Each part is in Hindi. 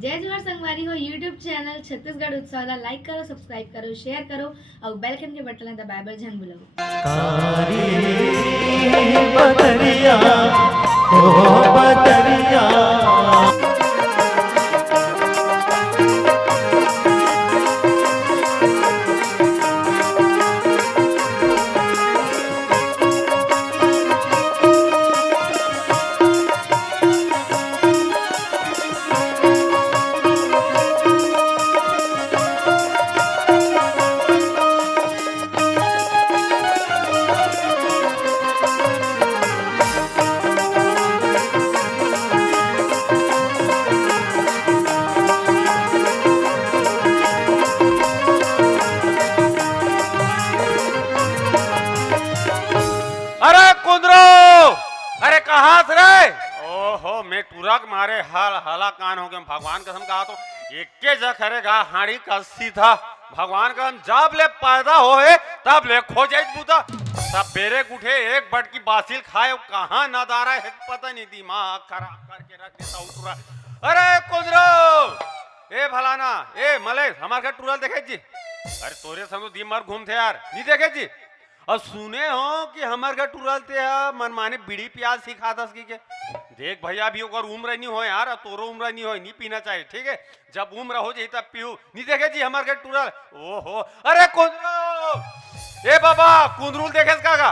जय जोहर संगवारी हो यूट्यूब चैनल छत्तीसगढ़ उत्सव ला लाइक करो, सब्सक्राइब करो, शेयर करो और बेल आइकन के बटन ला दबाए बर झन भूलव। कारी बदरिया ओ बदरिया अरे कुंदरो, अरे कहाँ से रे? ओहो मैं टूरक मारे हाल हाला कान हो गए। भगवान कसम कहा तो एक जग करेगा हाड़ी कसी था। भगवान का जब ले पैदा होए तब ले खोजे बूता सब बेरे उठे एक बट की बासिल खाए कहाँ नदारा है पता नहीं, दिमाग खराब करके रख देता उतरा। अरे कुंदरो, ए भलाना, ए मलेश हमारे घर टूरल देखे जी। अरे तोरे संग तो दिमाग घूमते यार, नहीं देखे जी? और सुने हो कि हमारे घर टूरलते मनमाने बीड़ी प्याज सिखा दस की के देख भैया भी अगर उम्र नहीं हो यार, तोरो उम्र नहीं हो, नहीं पीना चाहिए, ठीक है? जब उम्र हो जाए तब पीऊ, नहीं देखे जी हमारे घर टूरल। ओहो अरे कुंदरू, ए बाबा कुंदरू देखे का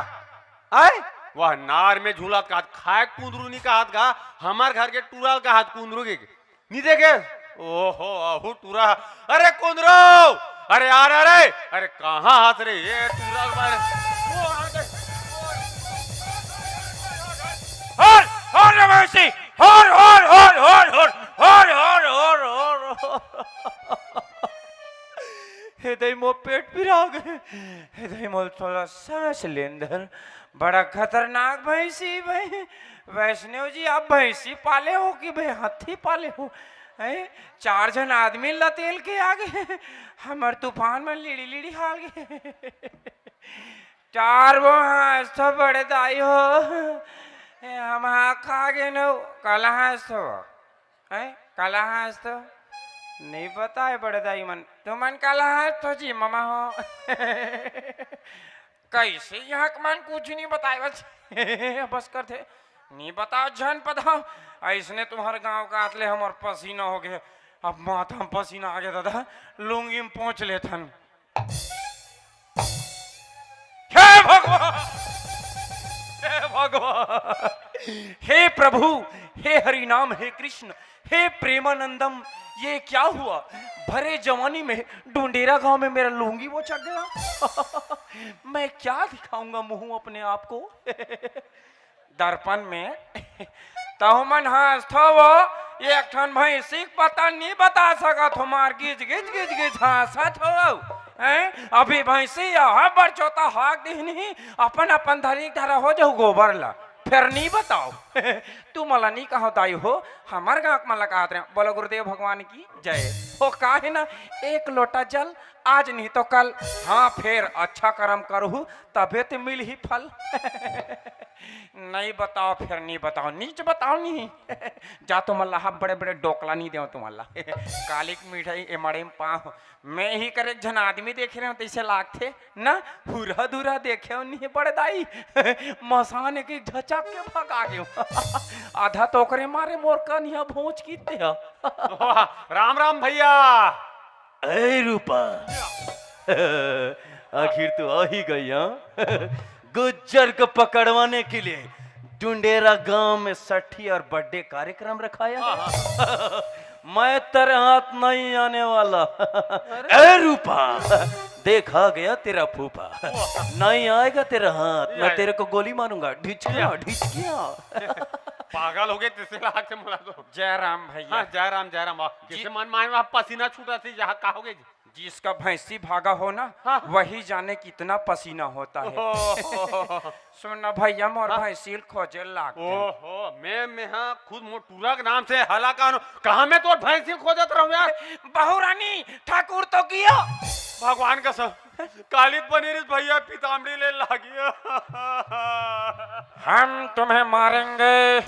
आए वह नार में झूला का खाए कुंदरू नहीं कहा का, हमारे घर के टूरल का हाथ कुंदरू के नहीं देखे। ओहो आहू टूरा, अरे कुंदरू, अरे यार, अरे कहाँ हाथ रे ये टूरल मारे। होर होर रमेशी होर होर होर होर होर होर होर होर होर हृदय मो पेट पिरा गए, हृदय मो थोड़ा सांस लेंदर बड़ा खतरनाक भैंसी भाई। वैष्णव जी आप भैंसी पाले हो कि भाई हाथी पाले हो? है चार जन आदमी लतेल के आ गए, हमार तूफान में लीड़ी लीड़ी हाल गए। चार वो हाँ सब बड़े दाई हो हम हाँ खा गए न काला हास तो है काला हास तो नहीं पता है बड़े दाई मन तुमन काला हास तो जी मामा हो। कैसे यहाँ मन कुछ नहीं बताए बस बस कर थे नहीं बताओ झन बताओ ऐसने तुम्हारे गांव का आतले हमार पसीना हो गए, अब माथा में पसीना आ गया दादा, लुंगी में पहुंच लेथन। हे भगवान, हे भगवान, हे प्रभु, हे हरि नाम, हे कृष्ण, हे प्रेमानंदम, ये क्या हुआ? भरे जवानी में डुंडेरा गांव में मेरा लुंगी वो चढ़ गया। मैं क्या दिखाऊंगा मुंह अपने आप को दर्पण में। तहुमन हंस थो वो एक ठन भैंसी पता नहीं बता सका तुम्हार गिज गिज गिज गिज हंसत हो हैं? अभी भैंसी या बड़ चौथा हाक दीनी अपन अपन धरी धरा हो जाओ गोबर ला फिर नहीं बताओ। तू मला नहीं कहो दाई हो हमार गाँव मला कहा बोलो गुरुदेव भगवान की जय हो। का है ना एक लोटा जल आज नहीं तो कल, हाँ फिर अच्छा कर्म करू तबे तो मिल ही फल। नहीं बताओ फिर नहीं बताओ, नीच बताओ नहीं। जा तुम अल्लाह बड़े बड़े डोकला नहीं दे तुम अल्लाह कालिक मिठाई एमड़े में पाँव मैं ही करे जन आदमी देखे रहे हो तैसे लागते ना हुरा धुरा देखे हो नहीं बड़े दाई मसान के झचक के भगा गए। आधा टोकरे मारे मोर कन्या भोज कीते हो। राम राम भैया। अरे रूपा आखिर तो आ ही गई हाँ। गुज्जर को पकड़वाने के लिए डुंडेरा गांव में सठी और बर्थडे कार्यक्रम रखाया। मैं तेरे हाथ नहीं आने वाला। ए रूपा देखा गया तेरा फूफा, नहीं आएगा तेरा हाथ, मैं तेरे को गोली मारूंगा। ढिचकिया ढिचकिया पागल हो गए तिसे लाख से मुला दो। जय राम भैया। हाँ जय राम जय राम। जिसे मन माए वहाँ पसीना छूटा थी जहाँ कहोगे जी। जिसका भैंसी भागा हो ना हाँ। वही जाने कितना पसीना होता है। सुनना भैया मोर भैंसी खोजे लाग ओहो मैं हाँ खुद मोटूरा के नाम से हला कहाँ में तो भैंसी खोजत रहूं यार। बहू रानी ठाकुर तो किया भगवान का सब कालित पनीर भैया पीताम्बरी ले लागी। हम तुम्हें मारेंगे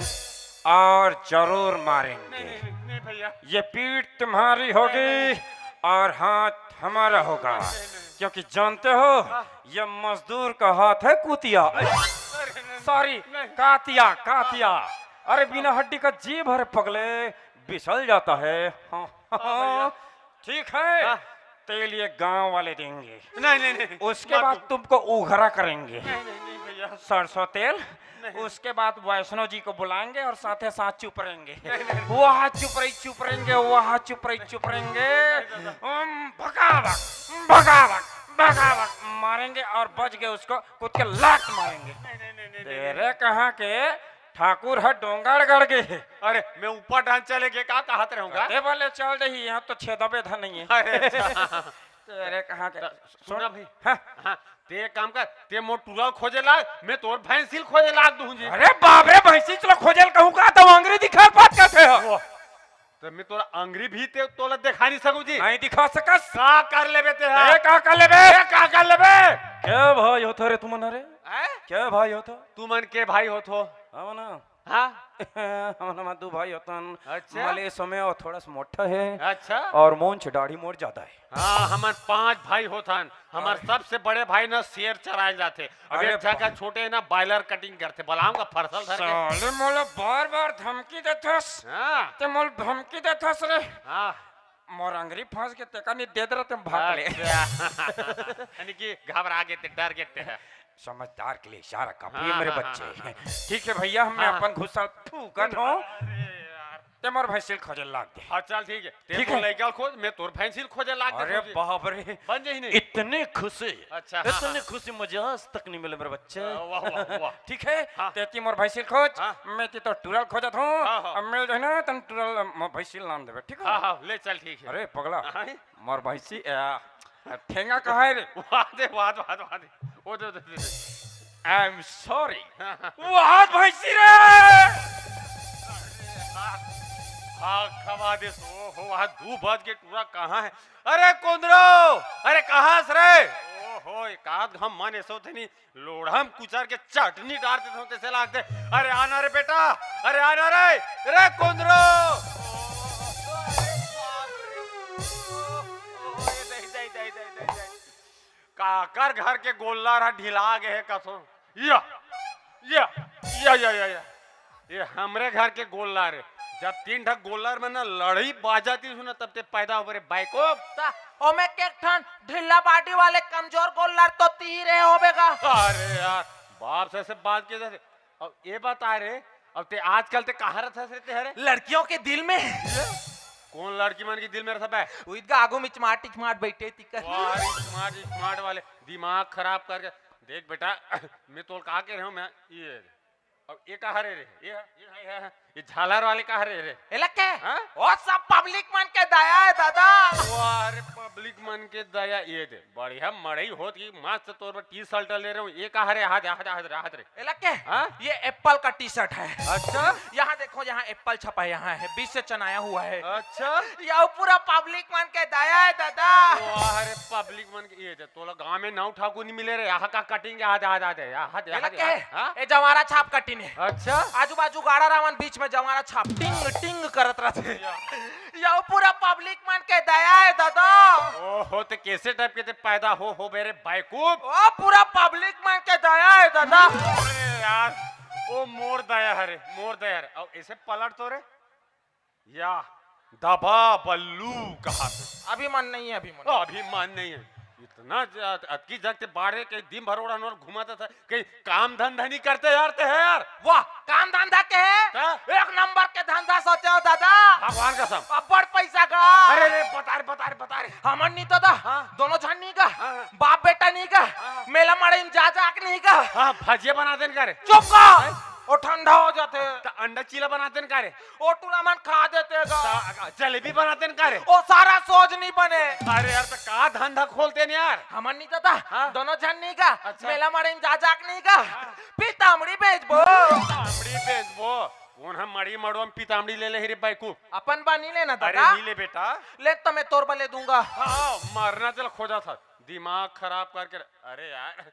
और जरूर मारेंगे। नहीं नहीं भैया। ये पीठ तुम्हारी होगी और हाथ हमारा होगा, क्योंकि जानते हो ये मजदूर का हाथ है कुतिया, सॉरी कातिया कातिया। अरे बिना हड्डी का जीभ हर पगले बिसल जाता है। हाँ, हाँ, ठीक है, हाँ। तेल ये गांव वाले देंगे, नहीं नहीं नहीं उसके बाद तुमको उघरा करेंगे, नहीं नहीं नहीं भैया। सरसों तेल। उसके बाद वैष्णो जी को बुलाएंगे और साथ ही साथ चुप रहेंगे, वहाँ चुप रहेंगे, वहाँ चुप रहेंगे। भगावक भगावक भगावक मारेंगे और बच गए उसको कूद के लात मारेंगे। तेरे कहाँ के ठाकुर है डोंगरगढ़ के। अरे मैं ऊपर डांस चले गए कहा रहूंगा। ते बोले चल रही, यहाँ तो छेदा बेधा नहीं है। अरे अच्छा। तेरे कहाँ के सुना भाई। हाँ। हाँ, ते एक काम कर, ते मोर टूरा खोजे लाग, मैं तोर भैंसिल खोजे लाग दूं जी। अरे बाप रे, भैंसी चलो खोजल कहूँ का तो अंग्रेजी दिखा बात करते हो। तो मैं तोरा अंग्री भी ते तोला दिखा नहीं सकूं जी। नहीं दिखा सकस। का कर लेबे ते ए का कर लेबे, का कर लेबे। क्या भाई होता रे तुम रे, हैं? क्या भाई होता तू मन के भाई हो तो। हम ना हाँ हम दो भाई होतन। अच्छा। मले समय और थोड़ा सा मोटा है अच्छा। और मूंछ दाढ़ी मोड़ ज्यादा है। हाँ हमार 5 भाई होथन। हमार सबसे बड़े भाई ना शेर चराए जाते, अब अरे एक जगह छोटे ना बॉयलर कटिंग करते, बुलाऊंगा फरसल धर के। साले मोला बार बार धमकी देथस, हाँ ते मोल धमकी देथस रे। हाँ मोर अंगरी फांस के तेका नहीं दे दे तुम भाग ले। अच्छा। यानी कि घबरा गए थे, डर गए थे। समझदार के लिए इशारा काफी है हाँ, मेरे हाँ, बच्चे। हाँ, ठीक है भैया, हमने हाँ। अपन घुसा फूकत हो, अरे यार। ते मोर भैंसिल खोजल लाग दे। हाँ चल ठीक है, ठीक ठीक है। है लड़का खोज, मैं तोर भैंसिल खोजे लाग दे। अरे बाप रे, बन जाही नहीं। इतने खुशी, अच्छा, हाँ, इतने खुशी मुझे आज तक नहीं मिले मेरे बच्चे। वाह वाह वाह। ठीक है, हाँ। तेती मोर भैंसिल खोज, हाँ। मैं ती तो टुरल खोजत हूँ। हाँ, हाँ। अब मिल जाए ना तन टुरल मोर भैंसिल नाम देबे, ठीक है। हाँ हाँ ले चल ठीक है। अरे पगला, हाँ। मोर भैंसी ठेंगा कहाँ है रे? वाद ओ दे। I am sorry. हाँ, हाँ। वाह भैंसी रे। हाँ खवा दे सो हो, वहाँ 2 बज के टूरा कहाँ है? अरे कुंदरो, अरे कहाँ से रे? ओहो एक आध हम मन ऐसो थे नहीं, लोढ़म कुचर के चटनी डालते थे तैसे लागते। अरे आना रे बेटा, अरे आना रे, रे कुंदरो। काकर घर के गोल्ला रहा ढिला गए है कसो। या ये हमरे घर के गोल्ला रे, जब 3 ठक गोल्लर में ना लड़ाई बाजाती सुना तब ते पैदा हो रे बाइको। ओमे के ठन ढिल्ला बाटी वाले कमजोर गोलर तो तीरे होबेगा। अरे यार बाप से बात के जैसे। अब ये बता रे, अब ते आजकल ते कहाँ रहता रहते है रे? लड़कियों के दिल में कौन लड़की मन के दिल में रहता है? उइदगा आगू में स्मार्ट बैठे तिकर। स्मार्ट वाले दिमाग खराब करके देख बेटा। मैं तो कहा के रहा हूँ मैं ये, अब ये कहा रे ये झालर वाले कहा रे? एला के हाँ? ओ सब पब्लिक मन के दया है दादा। अरे पब्लिक मन के दया ये दे बढ़िया मड़ई होत की मस्त तौर पर टी-शर्ट ले रहा हूँ। ये कहा रे? हाथ रे। एला के हाँ? ये एप्पल का टी-शर्ट है। अच्छा यहाँ देखो, यहाँ एप्पल छपा है, यहाँ है 20 से चनाया हुआ है। अच्छा। यह पूरा पब्लिक मन के दया है दादा। अरे पब्लिक मन के ये दे तोला गांव में नाव ठाकुर नहीं मिले रे, यहाँ का कटिंग हाथ एला के हाँ? ए जवारा छाप कटिन है। अच्छा आजू बाजू गाड़ा रावण बीच में जवारा छाप टिंग टिंग करत रहते। यह पूरा पब्लिक मन के दया है दादा। ओहो ते कैसे टाइप के ते पैदा हो मेरे बाइकूब। ओ पूरा पब्लिक मन के दया है दादा। अरे यार ओ मोर दया है रे, मोर दया है। अब ऐसे पलट तो रे या दबा बल्लू कहा थे। अभी मन नहीं है, अभी मान नहीं है। इतना अतकी जगते बाढ़े के दिन भर उड़ान और घुमाता था, कहीं काम धंधा नहीं करते यार ते है यार। वाह काम धंधा के है। हाँ? 1 नंबर के धंधा सोचे हो दादा। भगवान कसम। अब्बड़ पैसा का। अरे रे बता रे। हमन नहीं तो दा हाँ? दोनों जन नहीं का, हाँ। बाप बेटा नहीं का, हाँ। मेला मारे जा नहीं का। हाँ भजिया बनाते न करे। चुप का वो ठंडा हो जाते। तो अंडा चीला बनाते न करे। वो टूर्नामेंट खा देते गा। जलेबी बनाते न करे। वो सारा सोच नहीं बने। अरे यार तो का धंधा खोलते न यार। हमन नहीं तो दा हाँ? दोनों जन नहीं का, अच्छा। मेला मारे जा नहीं का। पीतामड़ी बेचबो। पितामड़ी बेचबो। कौन हम मड़ी मड़ो हम पितामड़ी ले ले रे बाइकू। अपन बानी लेना अरे दादा। नी ले बेटा। ले तो मैं तोर बले दूंगा। हाँ मारना चल खोजा था, दिमाग खराब करके। अरे यार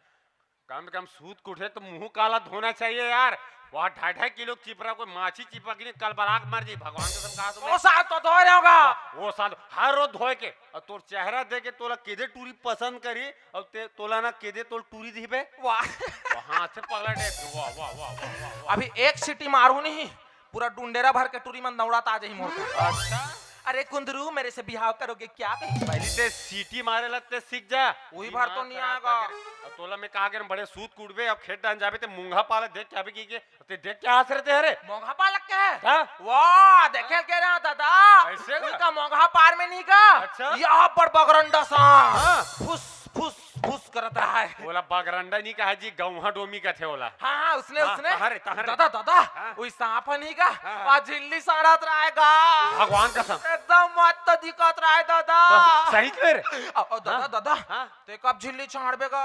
कम से कम सूद कुठे तो मुंह काला धोना चाहिए यार। वहाँ 2.5 किलो चिपरा कोई माछी चिपक गई कल बराक मर जी भगवान कसम कहा तो वो साथ तो धो रहे होगा। वो साल हर रोज धोए के और तोर चेहरा दे के तोला केदे टूरी पसंद करी और तोला ना केदे तोल टूरी दिबे वाह वहां से पगला टाइप वाह वाह वाह वाह अभी एक सीटी मारू नहीं पूरा डुंडेरा भर के टूरी में दौड़ाता आ जाही मोर को। अच्छा अरे कुंदरू मेरे से बिहाव करोगे क्या कही? पहले से सीटी मारे लगते सीख जा वही बार तो नहीं आएगा। अब तोला में कहा के बड़े सूत कूटबे अब खेत डान जाबे ते मूंगा पाला देख क्या भी की ते देख क्या हंस रहे थे अरे मोंघा पालक के है हाँ? वाह देखे के रहा दादा ऐसे का? उनका मोंघा पार में नहीं का अच्छा? यहाँ पर बगरंडा सा हाँ। फुस फुस फुस करत रहा है। बोला बागरंडा नहीं कहा जी गौहा डोमी का थे बोला हाँ उसने हाँ, उसने तहरे, तहरे। दादा दादा हाँ। वही सांप नहीं का हाँ। आज झिल्ली साड़त रहेगा भगवान कसम एकदम मत तो दिक्कत रहा है दादा। सही तेरे दादा हाँ। दादा हाँ। ते कब झिल्ली छाड़बेगा?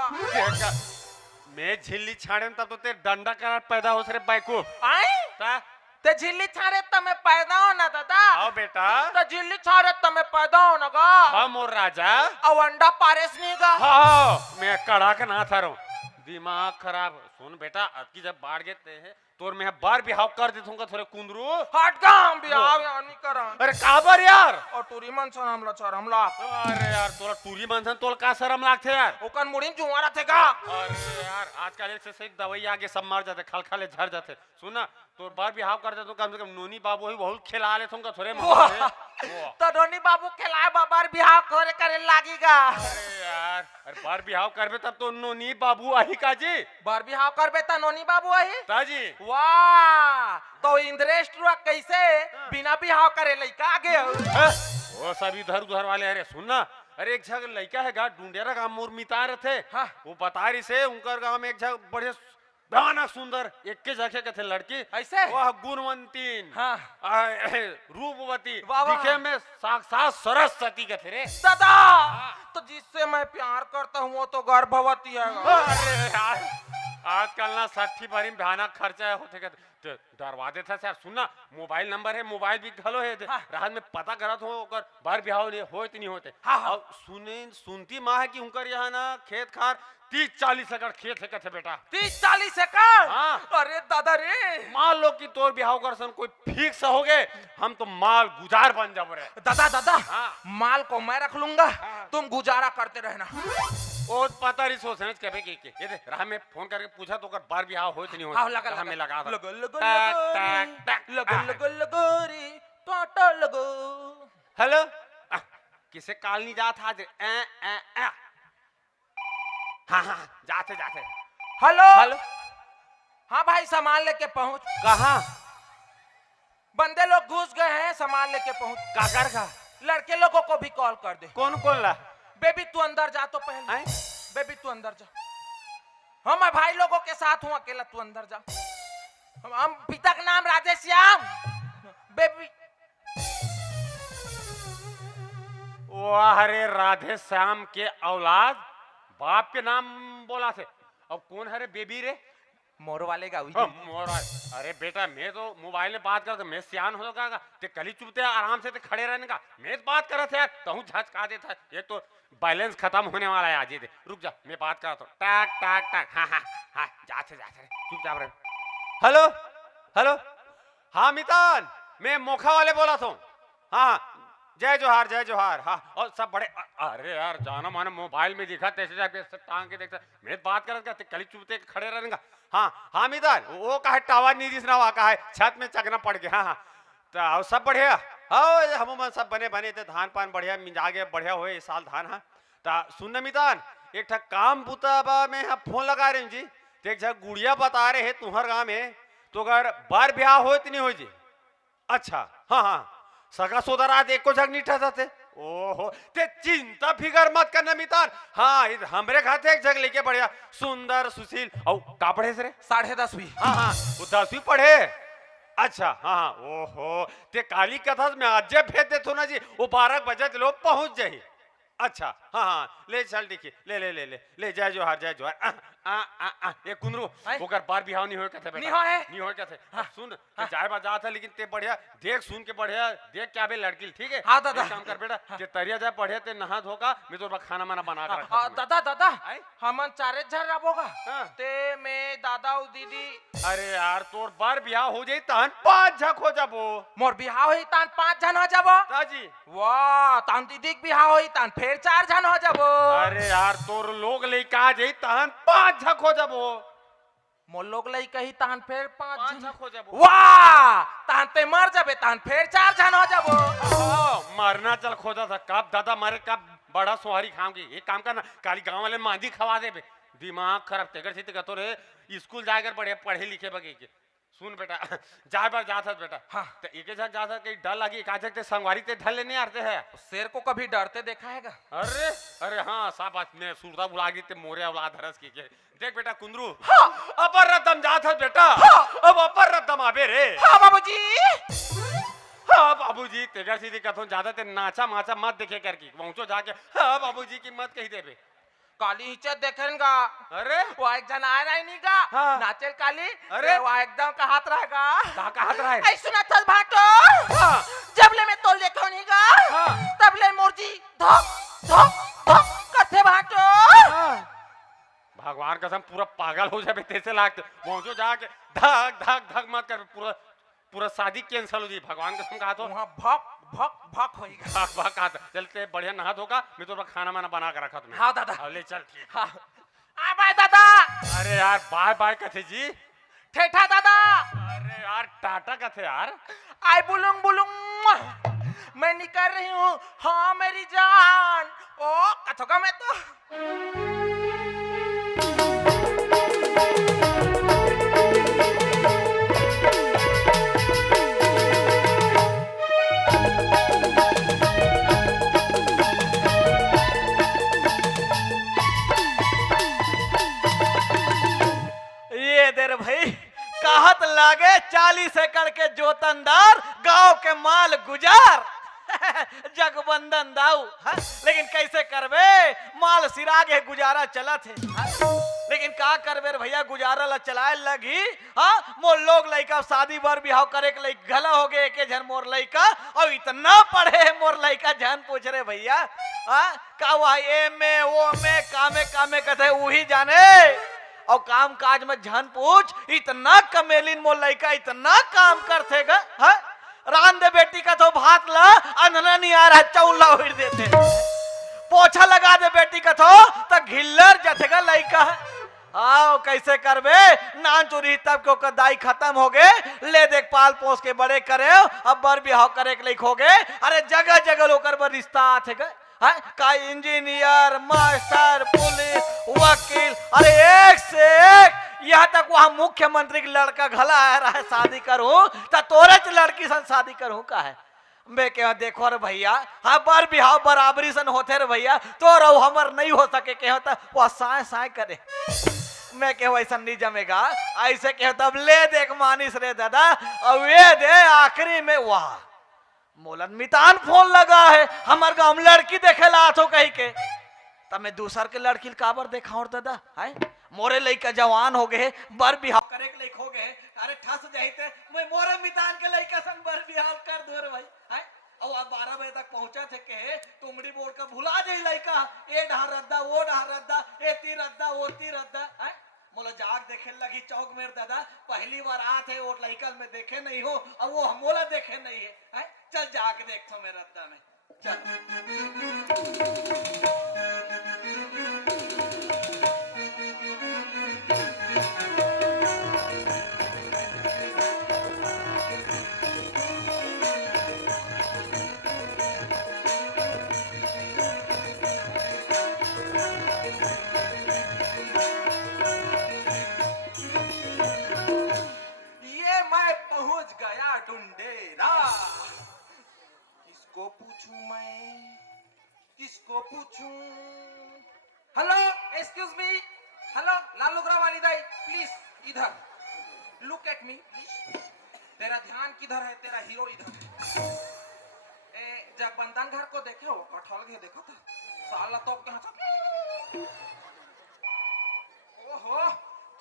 मैं झिल्ली छाड़े तब तो तेरे डंडा करार पैदा हो सरे बाइको आई ता ते झिल्ली छाड़े तो मैं पैदा हो ना दादा आओ बेटा तो झिल्ली छाड़े तो मैं पैदा हो ना गा हाँ मोर राजा अब अंडा पारेस नहीं गा हाँ मैं कड़ा के ना था रहा दिमाग खराब सुन बेटा अबकी जब बाढ़ गए हैं तोर मैं बार बिहाव कर देतूंगा थोड़े कुंदरू हट गा हम बिहाव यहाँ नहीं करा अरे काबर यार और टूरी मन सन हमला चर हमला अरे यार तोरा टूरी मनसन तोल का शर्म लागते यार ओकन मुड़ी जुआरा थे का अरे यार आजकल एक से सही दवाई आगे सब मार जाते खल खले झड़ जाते सुना तो बार बिहाव कर देतो कम से कम नोनी बाबू ही बहुत खिला ले तुमका थोड़े तो धोनी बाबू खिलाए बाबार बिहाव करे करे लागेगा अरे यार अरे बार बिहाव करबे तब तो नोनी बाबू आही का जी बार बिहाव करबे त नोनी बाबू आई ताजी वाह तो इंद्रेश टुआ कैसे बिना बिहाव करे लइका आगे वो सब इधर उधर वाले अरे सुनना अरे एक जगह लड़का है गा ढूंढेरा गांव मोर मिता रहे थे हाँ। वो बता रही से उनकर गांव में एक जगह बड़े भयानक सुंदर एक के जगह के थे लड़की ऐसे वह गुणवंतीन हाँ। रूपवती वाह, वाह। दिखे में साक्षात सरस्वती के थे रे दादा तो जिससे मैं प्यार करता हूँ वो तो गर्भवती है अरे यार आजकल ना 60 भरी में भयानक खर्चा होते के डरवा देता यार सुनना मोबाइल नंबर है मोबाइल भी घलो है हाँ। रात में पता करत हो ओकर बार बिहाव नहीं होत नहीं होते हाँ, हाँ। अब सुनती माँ है कि उनकर यहाँ ना खेत खार 30-40 एकड़ खेत है कथे बेटा 30-40 एकड़ हाँ। अरे दादा रे मान लो कि तोर बिहाव कर सन कोई फिक्स हो गए हम तो माल गुजार बन जाब रे दादा दादा हाँ। माल को मैं रख लूंगा हाँ। तुम गुजारा करते रहना ओ पता नहीं सोच समझ के ये दे राह में फोन करके पूछा तो कर बार बिहाव होत नहीं हाँ, होत लगा, राह में लगा था। लगो लगो टक, लगो टक, टक। लगो लगो लगो रे टाटा लगो हेलो किसे काल नहीं जात आज हाँ हाँ जाते जाते हेलो हेलो हाँ भाई सामान लेके पहुंच कहाँ बंदे लोग घुस गए हैं सामान लेके पहुंच काकर का लड़के लोगों को भी कॉल कर दे कौन कौन ला बेबी तू अंदर जा तो पहले हैं? बेबी तू अंदर जा हम मैं भाई लोगों के साथ हूँ अकेला तू अंदर जा हम पिता का नाम राधे श्याम बेबी वाह रे राधे श्याम के औलाद बाप के नाम बोला थे अब कौन है रे बेबी रे मोर वाले गावी मोरा अरे बेटा मैं तो मोबाइल में बात करता मैं सियान हो जाएगा ते कली चुपते आराम से ते खड़े रहने का मैं तो बात कर रहा था यार कहूँ झचका देता ये तो बैलेंस खत्म होने वाला है आज ही रुक जा मैं बात करता हूँ टक टक टक हाँ हाँ हाँ जाते जाते चुपचाप रहे हेलो हेलो हाँ मितान मैं मोखा वाले बोला था हाँ जय जोहार हाँ और सब बड़े अरे यार जाना माना मोबाइल में दिखा तैसे जाके टांग के देखता मैं बात कर रहा कली चुपते खड़े रहने का हाँ मितान वो का है टावर नहीं दिसना वहाँ का है छत में चगना पड़ गया हाँ तो सब बढ़िया हाँ हम सब बने बने थे धान पान बढ़िया मिजागे बढ़िया हुए इस साल धान हाँ तो सुन मितान एक ठा काम बुता बा मैं हाँ फोन लगा रहे जी तो एक जगह गुड़िया बता रहे है तुम्हारे गाँव में तो अगर बार ब्याह हो नहीं हो जी अच्छा हाँ सगा सोदर आज एको जग नहीं ठहराते ओहो ते चिंता फिकर मत करना मितान हाँ हमरे खाते एक जग लेके बढ़िया सुंदर सुशील और का पढ़े सरे 10:30 हाँ वो 10वीं पढ़े अच्छा हाँ ओहो ते काली कथा में आज भेज देते ना जी वो 12 बजे लोग पहुंच जाए अच्छा हाँ ले चल देखिए ले जय जोहार ये कुंदरू हैं? ओकर बार बिहाव नहीं होए कथे बेटा नहीं होए? नहीं होए कथे हाँ। सुन के जाए बा जात है लेकिन ते बढ़िया देख सुन के बढ़िया देख क्या बे लड़की ठीक है हाँ, दादा। एक काम कर बेटा जे तरिया जाए बढ़िया ते नहा धोका मैं तो खाना माना बना के रखा दादा दादा हैं? हमन चारे झर रबोगा हाँ। ते मैं दादा और दीदी अरे यार तोर बार बिहाव हो जाई तहन 5 झक हो जाबो मोर बिहाव होई तान 5 जन हो जाबो ताजी वाह तान दीदी के बिहाव होई तान फिर 4 जन हो जाबो अरे यार तोर लोग लेके आ जाई तहन 5 झक हो जाबो मोर लोग लई कही तान फिर 5 5 जन झक हो जाबो वाह तान ते मर जाबे तान फिर 4 जन हो जाबो मरना चल खोजा था कब दादा मारे कब बड़ा सोहारी खाऊंगी एक काम करना काली गांव वाले मांदी खवा दे बे दिमाग खराब तेगर से तो रे स्कूल जाकर बढ़िया पढ़े लिखे बगे के सुन बेटा जाए बार जात है बेटा हाँ। तो एक जगह जात है कहीं डर लगी एक ते संगवारी ते ढल लेने आते हैं शेर को कभी डरते देखा हैगा अरे अरे हाँ साहब आज मैं सूरता बुला गई ते मोरे औलाद हरस की के देख बेटा कुंदरू हाँ। अपर रदम जात है बेटा हाँ। अब अपर रदम आबे रे हाँ बाबूजी हाँ बाबूजी तेगर सीधी कथों ज्यादा ते नाचा माचा मत देखे करके पहुंचो जाके हाँ बाबूजी की मत कही देबे काली हिचत देखेंगा अरे वो एक जन आ रहा ही नहीं का हाँ। नाचेल काली अरे। वो एकदम का हाथ रहेगा का हाथ रहा है ऐ सुना चल भाटो हाँ। जब ले मैं तोल देखो नहीं का हाँ। तब ले मोरजी धक धक धक करते भाटो भगवान कसम पूरा पागल हो जाए तेसे लागते पहुंचो जाके धक धक धक मत कर पूरा पूरा शादी कैंसिल हो जी भगवान कसम कहा तो वहाँ भक भक भक होएगा भग भग कहा चलते बढ़िया नहा धोका मैं तो खाना माना बना के रखा तुम्हें हाँ दादा अब ले चल ठीक हाँ आ बाय दादा अरे यार बाय बाय कथे जी ठेठा दादा अरे यार टाटा कथे यार आई बुलुंग बुलुंग मैं निकल रही हूँ हाँ मेरी जान ओ कथोगा मैं तो ये देर भाई कहत लागे 40 एकड़ के जोतनदार गांव के माल गुजार जगबंदन दाऊ हाँ? लेकिन कैसे करबे माल सिरागे गुजारा चला थे हाँ? लेकिन का करबे रे भैया गुजारा ला चलाए लगी हाँ मोर लोग लइका शादी बर बिहाव करे के लइक गला हो गए एके झन मोर लइका और इतना पढ़े मोर लइका जान पूछ रे भैया हाँ का वह एमे ओ में कामे कामे कथे वही जाने और काम काज में झन पूछ इतना कमेलिन मोर लइका इतना काम करथे गा हाँ? रान दे बेटी का तो भात ला अंधना नहीं आ रहा चौला उड़ देते पोछा लगा दे बेटी का तो घिल्लर जथेगा लइका आओ कैसे करबे नान चोरी तब के ओकर दाई खत्म हो गए ले देख पाल पोस के बड़े करे अब बर बिहाव करे के लायक हो गए अरे जगह जगह ओकर बर रिश्ता आथे गए है का इंजीनियर मास्टर पुलिस वकील अरे एक से एक यहाँ तक वहाँ मुख्यमंत्री की लड़का घला आ रहा है शादी करूं तो तोरे से लड़की सन शादी करूं का है मैं क्या देखो रे भैया हाँ बर बिहाव बराबरी सन होते रे भैया तो रहो हमर नहीं हो सके के होता वो साए साए करे मैं क्या ऐसा नहीं जमेगा ऐसे के होता अब ले देख मानिस रे दादा अब ये दे आखिरी में वाह मोलन मितान फोन लगा है हमार गांव में लड़की देखे ला तो कही के तब मैं दूसर के लड़की काबर देखा और दादा है मोरे लइका जवान हो गए बर बिहाव करे के लइक हो गए अरे ठस जाइते मैं मोरे मितान के लइका संग बर बिहाव कर दो रे भाई है और आप 12 बजे तक पहुंचा थे के तुमड़ी बोर्ड का भुला जाई लइका ए ढार रद्दा वो ढार रद्दा ए ती रद्दा वो ती रद्दा है मोला जाग देखे लगी चौक में दादा पहली बार आते और लइकल में देखे नहीं हो और वो हमोला देखे नहीं है चल जाके देख तो मेरे रद्दा में ये मैं पहुंच गया डुंडेरा किसको पूछूं मैं किसको पूछूं hello excuse me hello Lalu ग्रावाली दाई प्लीज इधर लुक एट मी प्लीज तेरा ध्यान किधर है तेरा हीरो इधर है जब बंधन घर को देखे हो कठौल के देखा था साला तो क्या ओहो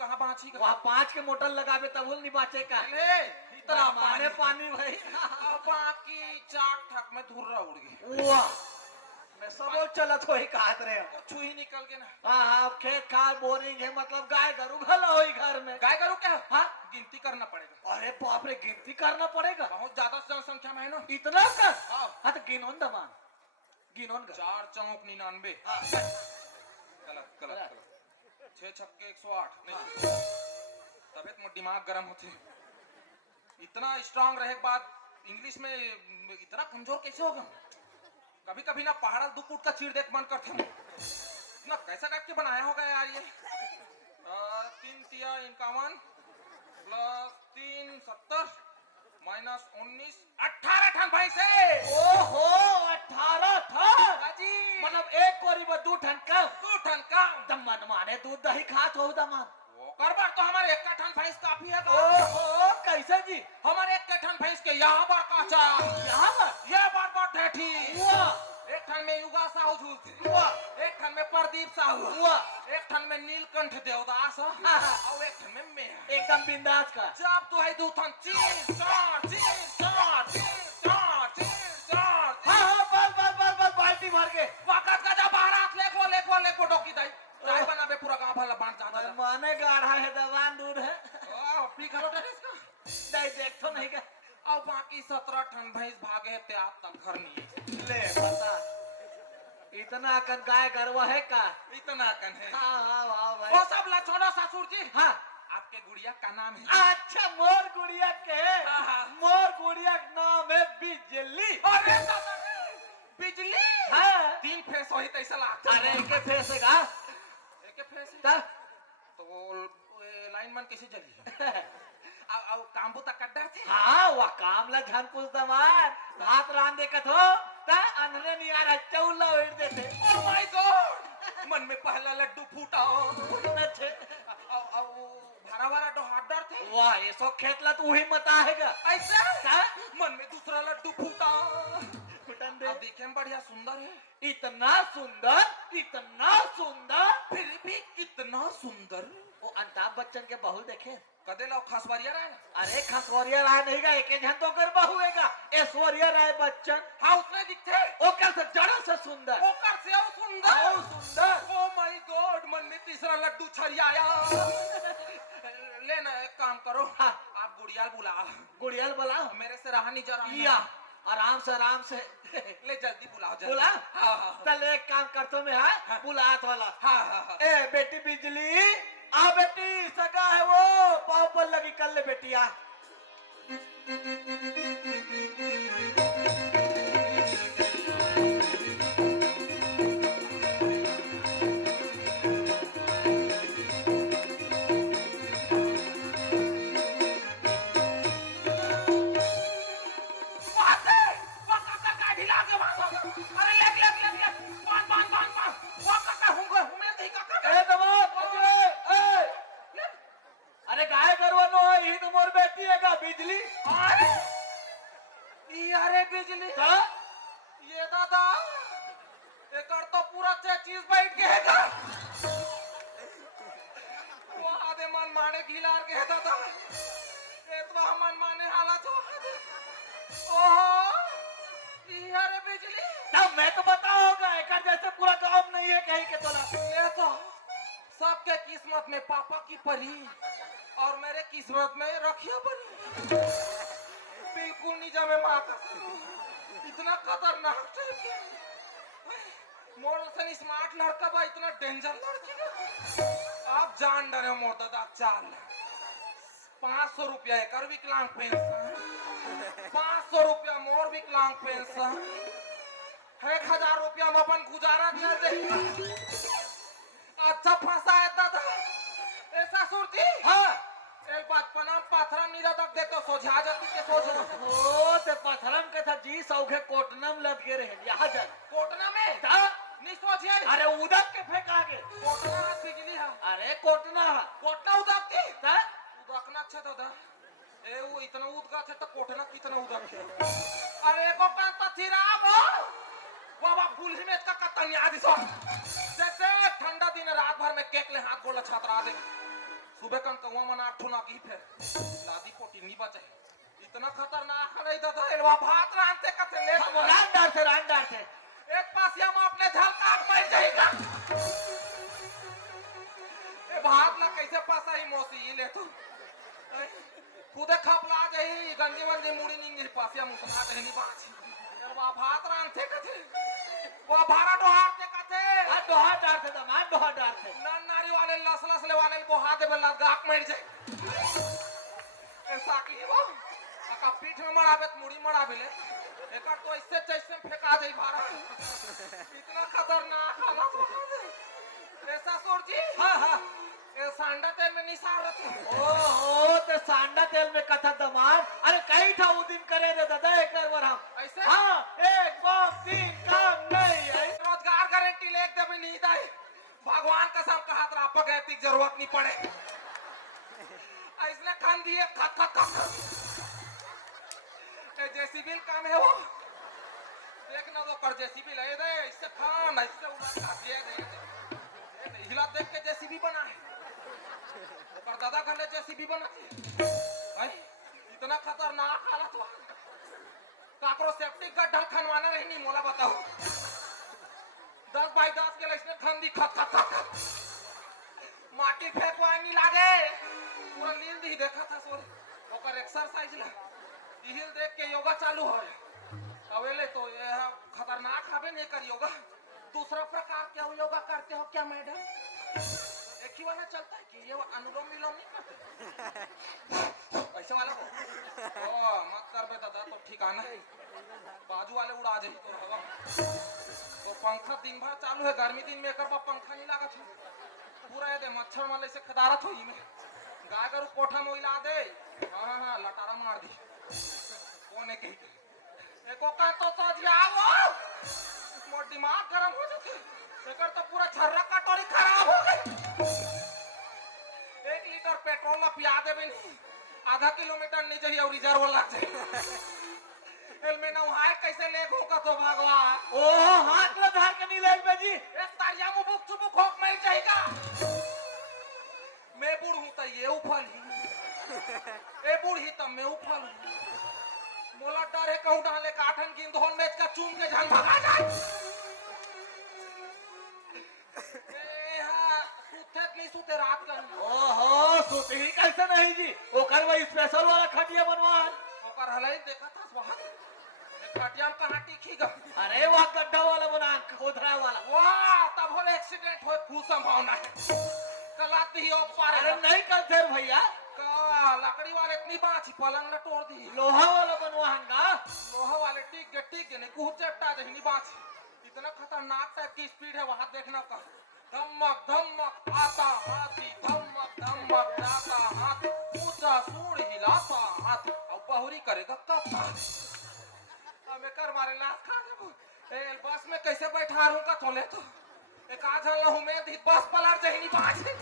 कहाँ बाँची वहाँ 5 के मोटर लगावे तब वो नहीं बाचे का ले इतना माने पानी भाई अब बाकी चाक ठक में धुर्रा उड़ गई वाह मैं सब चलत हो ही कहत रहे वो छुई निकल के ना हाँ खेत खाल बोरिंग है मतलब गाय गरु भला हो घर में गाय गरु क्या हाँ गिनती करना पड़ेगा अरे बाप रे गिनती करना पड़ेगा बहुत ज्यादा जनसंख्या में है ना इतना कर हाँ। हाँ तो गिनोन दमान गिनोन का 4 चौक 99 हाँ। गलत गलत गलत 6 छक्के 108 नहीं तबियत में दिमाग गर्म होते इतना स्ट्रांग रहे के बाद इंग्लिश में इतना कमजोर कैसे होगा कभी कभी ना पहाड़ 2 फुट का चीड़ देख मन करते हैं ना कैसा करके बनाया होगा यार ये 3 तिया 51 प्लस 3 70 माइनस 19 18 टन भाई से ओहो 18 टन हाजी मतलब एक कोरी में 2 टन कम 2 टन का दमन माने दूध दही खात हो दमन वो करबर तो हमारे 1 टन भैंस काफी है ओहो कैसे जी हमारे 1 टन भैंस के यहाँ पर काचा यहाँ पर ये बार ढेठी वाह 1 टन में युगा साहू झूलती वाह 1 टन में प्रदीप साहू वाह 1 टन में नीलकंठ देवदास और 1 टन में मैं एकदम बिंदास का जब तो है 2 टन 3 4 3 4 3 4 3 4 हाँ हाँ बस बाल्टी भर के वक्त का जब बारात लेको डोकी दाई चाय बनाबे पूरा गांव भला बांट जाता माने गाढ़ा है दवान दूध है पी करो टेनिस का नहीं देख तो नहीं का और बाकी 17 टन भैंस भागे ते आप तक घर नहीं ले बता इतना कन गाय गरवा है का इतना कन है हाँ भाई वो सब लछोड़ा ससुर जी हाँ आपके गुड़िया का नाम है अच्छा मोर गुड़िया के हाँ। मोर गुड़िया का नाम है बिजली अरे दादा बिजली हाँ 3 फेस होई तैसा लागता अरे के फेसेगा एक फेस ता तो लाइन मन कैसे चली अब काम बुता कड्डा थे हाँ वह काम ला झन कुछ दमान भात रान देखत हो ता अंधरे नहीं आ रहा चौला उड़ देते ओह माय गॉड मन में पहला लड्डू फूटा अच्छे भरा भरा तो हाथ डर थे वाह ये सो खेतला तू ही मत आएगा ऐसा हाँ? मन में दूसरा लड्डू फूटा फुटन दे अब देखे में बढ़िया सुंदर है इतना सुंदर फिर भी कितना सुंदर वो अमिताभ बच्चन के बहू देखे कदे लो खसवरिया रहा ना अरे खसवरिया राय नहीं गा एक झन तो कर बहुएगा ऐश्वर्या राय बच्चन हाँ उसने दिखते ओ कर से जड़ा से सुंदर ओकर से और सुंदर ओ सुंदर ओ माय गॉड मन में तीसरा लड्डू छरियाया लेना एक काम करो हाँ। आप गुड़ियाल बुला गुड़ियल बुलाओ मेरे से रहा नहीं जा रहा या आराम से ले जल्दी बुलाओ जल्दी बुला हाँ हाँ चल एक काम करतो मैं हाँ बुलात वाला हाँ हाँ हाँ ए बेटी बिजली आ बेटी सगा है वो पाव पर लगी कर ले बेटी आ ए दमाद अरे गाय गरवनो है ही तो मोर बेटी है का बिजली अरे बिजली हाँ? ये दादा एकर तो पूरा चीज बैठ गया वो आधे मन माने घिलार के दादा एतवा मन माने हालत हो ओहो अरे बिजली तब मैं तो बताऊंगा एक जैसे पूरा गांव नहीं है कहीं के तोला ये तो सबके किस्मत में पापा की परी और मेरे किस्मत में रखिया परी बिल्कुल नहीं जमे माँ का इतना खतरनाक मोर से स्मार्ट लड़का बा इतना डेंजर लड़की आप जान डरे मोर दादा चाल 500 रुपया एकर विकलांग पेंशन 500 रुपया मोर विकलांग पेंशन 1000 रुपया में अपन गुजारा कर दे अच्छा फंसा है दादा ऐसा सुरती हाँ एक बात पनाम पाथरा निरादक दे तो सोझा जाती के सोझा ओ ते पथरम के था जी सौखे कोटनम लद के रहे यहाँ जा कोटना में ता नहीं सोझे अरे उदक के फेंक आगे कोटना हाथ बिजली है अरे कोटना है कोटना उदकती ता उदकना अच्छा दादा ए वो इतना उदका थे तो कोटना कितना उदक है अरे एको कान तो चिराम हो बाबा फूल ही में इसका कतन याद सो जैसे ठंडा दिन रात भर में केक ले हाथ गोला छात्रा दे सुबह कन कौवा मन आठ ठुना की फिर लादी पोटी नहीं बचे इतना खतरनाक है दादा एलवा भात रांते कते ले रान डार से एक पास या हम अपने झलका मर जाएगा ए भात ला कैसे पासा ही मौसी ये ले तू खुदे खपला जाई गंजी वंजी मुड़ी निंगे पासिया मुसना कहनी बात एलवा भात रांते कते वो भारा डोहार ते कते हां दोहा डार से दमान दोहा डार से नन नारी वाले लसलस ले वाले को हाथ में गाक मर जाए ऐसा की वो का पीठ में मराबे मुड़ी मराबे ले एकर तो इससे जैसे फेंका दे भारा इतना खतरनाक हालत ऐसा सोर जी हां हां ए सांडा तेल में निसार रखे ओहो तो सांडा तेल में कथा दमान अरे कई था वो दिन करे रे दादा एक बार हम ऐसे हां एक बार तीन काम नहीं है रोजगार गारंटी ले दे नहीं दाई भगवान कसम कहा तो आप की जरूरत नहीं पड़े इसने खान दिए खत खत खत जेसीबी काम है वो देखना तो कर जेसीबी ले दे इससे खान इससे उड़ा का दे हिला देख के जेसीबी बना है पर दादा खाने जेसीबी बना है इतना खतरनाक हालत हुआ काकरो सेफ्टी गड्ढा खनवाना नहीं नहीं मोला बताओ 10 बाई 10 के लिए इसने खन दी खत खत खत माटी फेंकवा नहीं लागे पूरा नील दी देखा था सोर ओकर एक्सरसाइज ला हिल देख के योगा चालू है अवेले तो यह खतरनाक हवे नहीं कर योगा दूसरा प्रकार क्या योगा करते हो क्या मैडम एक ही वाला चलता है कि ये अनुलोम विलोम नहीं करते ऐसे वाला को ओ मत कर बे दादा तो ठिकाना है बाजू वाले उड़ा दे तो हवा तो पंखा दिन भर चालू है गर्मी दिन में कर पंखा नहीं लगा छो पूरा दे मच्छर वाले से खदारत होई में गाय गरु कोठा में हिला दे हां हां लटारा मार दी कोने के एको का तो जाओ मोर दिमाग गरम हो जाते एकर तो पूरा छर्रा कटोरी खराब हो गई 1 लीटर पेट्रोल ला पिया देबे नहीं आधा किलोमीटर नहीं जाइए और रिजर्व लग जाए एल में ना हाय कैसे ले होगा तो भगवान ओहो हाथ ला धार के नहीं लेग बेजी एक तारिया में बुक चुबुक होक मिल जाएगा मैं बूढ़ हूं तो ये उफल ही ए बूढ़ी तो मैं उफल हूं मोला डर है कहूं डाले काठन की धोल मैच का चूम के झंग भगा जाए ए हां सुते नहीं सुते रात का ओहो सोते ही कैसे नहीं जी ओकर वही स्पेशल वाला खटिया बनवान ओकर हलाई देखा था वहां खटिया में कहां टिकी ग अरे वहां गड्ढा वाला बनान खोदरा वाला वाह तब होले एक्सीडेंट होए खूब संभावना है कलात ही ओ पार अरे नहीं कर देर भैया का लकड़ी वाले इतनी बाछी पलंग न तोड़ दी लोहा वाला बनवान का लोहा वाले टिक गए नहीं कुछ चट्टा देनी बाछी इतना खतरनाक टाइप की स्पीड है वहां देखना का धमक धमक आता हाथी धमक धमक आता हाथ ऊंचा सूंड हिलाता हाथ और बहुरी करेगा कब हमें कर मारे लाख खा जब ए बस में कैसे बैठा रहूं का थोले तो एक आज हूं मैं बस पलट जही नहीं पाछे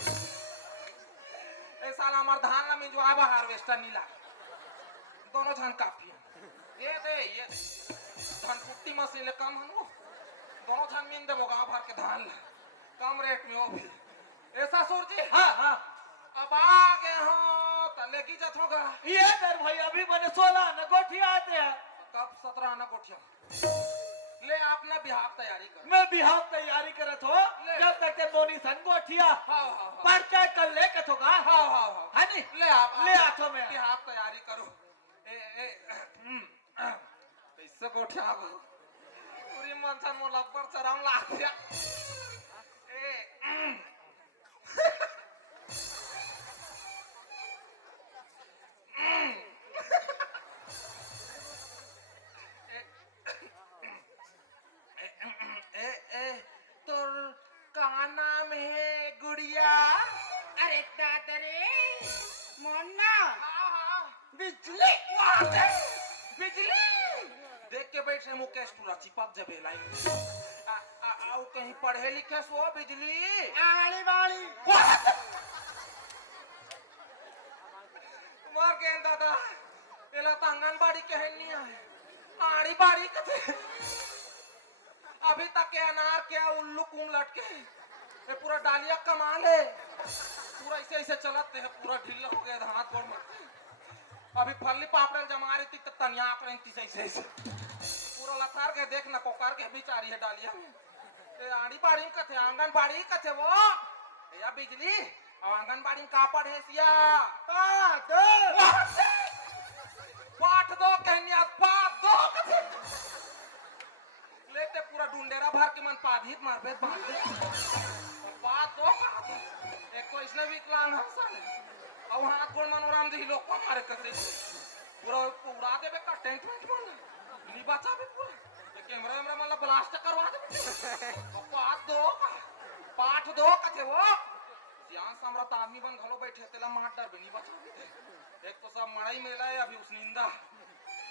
ए साला हमार धान ना में जो आबा हार्वेस्टर नहीं लाग दोनों धान काफी ये दे धान कुट्टी मशीन ले कम हन वो दोनों धान में दे बोगा भर के धान ला कम रेट में वो भी ऐसा सुर जी हां हां अब आ गए हो तो लेगी जत होगा ये देर भैया अभी बने 16 न गोठिया आते हैं कब 17 ना गोठिया ले अपना बिहार तैयारी कर मैं बिहार तैयारी करत हो जब तक ते दोनी संग गोठिया हां हां परचा कर ले के थोगा हां हां है नी ले आप ले आथो में बिहार तैयारी करो कैसे गोठिया पूरी मनसा मोला पर चराम ला दिया तोर का नाम है गुड़िया अरे दादा रे मोन्ना बिजली बिजली देख के बैठ मुकेश पूरा चिपक जबे लाइन आओ कहीं पढ़े लिखे सो बिजली आली वाली मर गए दादा एला तो आंगनबाड़ी कहनी है आड़ी बाड़ी कथे अभी तक के अनार के उल्लू कुम लटके ये पूरा डालिया कमा ले पूरा ऐसे ऐसे चलते है, पूरा ढीला हो गया हाथ गोड़ में। अभी फल्ली पापड़ जमा रही थी, तनिया करें थी ऐसे ऐसे पूरा लथार के देख ना कोकार के बीच आ रही है डालिया में। ए आड़ी बाड़ी कथे आंगनबाड़ी कथे वो या बिजली और आंगनबाड़ी में का पढ़े सिया पाठ दो कहनिया पाठ दो कथे लेते पूरा ढूंढेरा भर के मन पाधित मारबे बात दो एक तो इसने विकलांग हसन और हाथ गोड़ मनोराम जी लोग को मारे कसे पूरा उड़ा देबे का टेंट में मन नी बचाबे पूरा कैमरा कैमरा मतलब ब्लास्ट करवा देबे पाठ दो कथे वो ज्ञान सम्राट आदमी बन घलो बैठे तेला मार डर बनी बचाबे एक तो सब मड़ाई मेला है अभी उस निंदा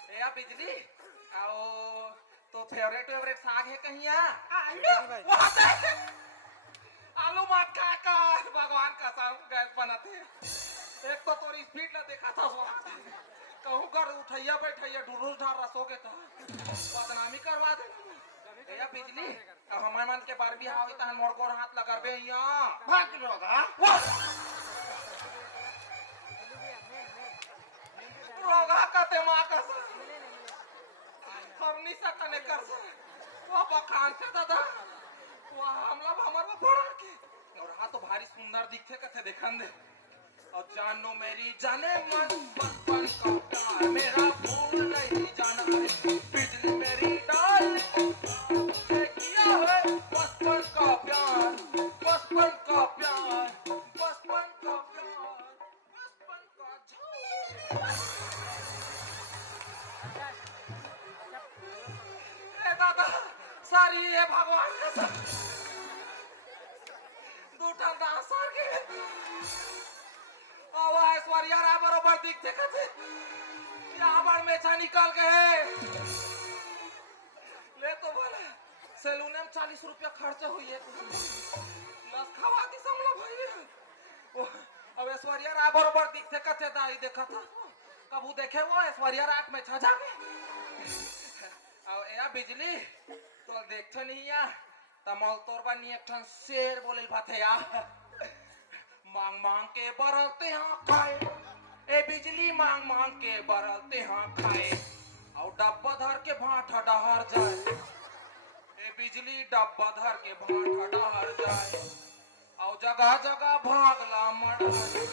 ए या बिजली आओ तो फेवरेट साग है कहीं आलू मत खा कर भगवान का साग गैस बनाते एक तो तोरी स्पीड ला देखा था सो कहूं कर उठैया बैठैया ढुरुस ढार रसोगे तो बदनामी करवा दे ए या बिजली अब हमारे मन के बार भी हावी तहन मोर को हाथ लगाबे यहां भाग लोगा रोगा कते मां का हमनी सकने कर वो बखान से दादा वो हमला हमर में पड़ के और हां तो भारी सुंदर दिखे कथे देखन दे और जानो मेरी जाने मन बचपन का प्यार मेरा भूल नहीं जाना है बिजली मेरी डाल ये किया है बचपन का प्यार बचपन का प्यार बचपन का प्यार बचपन का दादा सारी ये भगवान का सब दूठा दासर के आवा ऐश्वर्या राय बरोबर दिखते कथे यहाँ पर मेछा निकाल के है ले तो बोले सैलून में 40 रुपया खर्च हुई है लस खवा दी समला भाई अब ऐश्वर्या राय बरोबर दिखते कथे दाई देखा था कबू देखे वो ऐश्वर्या राय में छा जाके या बिजली तो देखते नहीं या तमल तोर बनी एक ठन शेर बोले बाते या मांग मांग के बरलते हाँ खाए ए बिजली मांग मांग के बरलते हाँ खाए और डब्बा धर के भाटा डहर जाए ए बिजली डब्बा धर के भाटा डहर जाए और जगह जगह भागला मड़ाए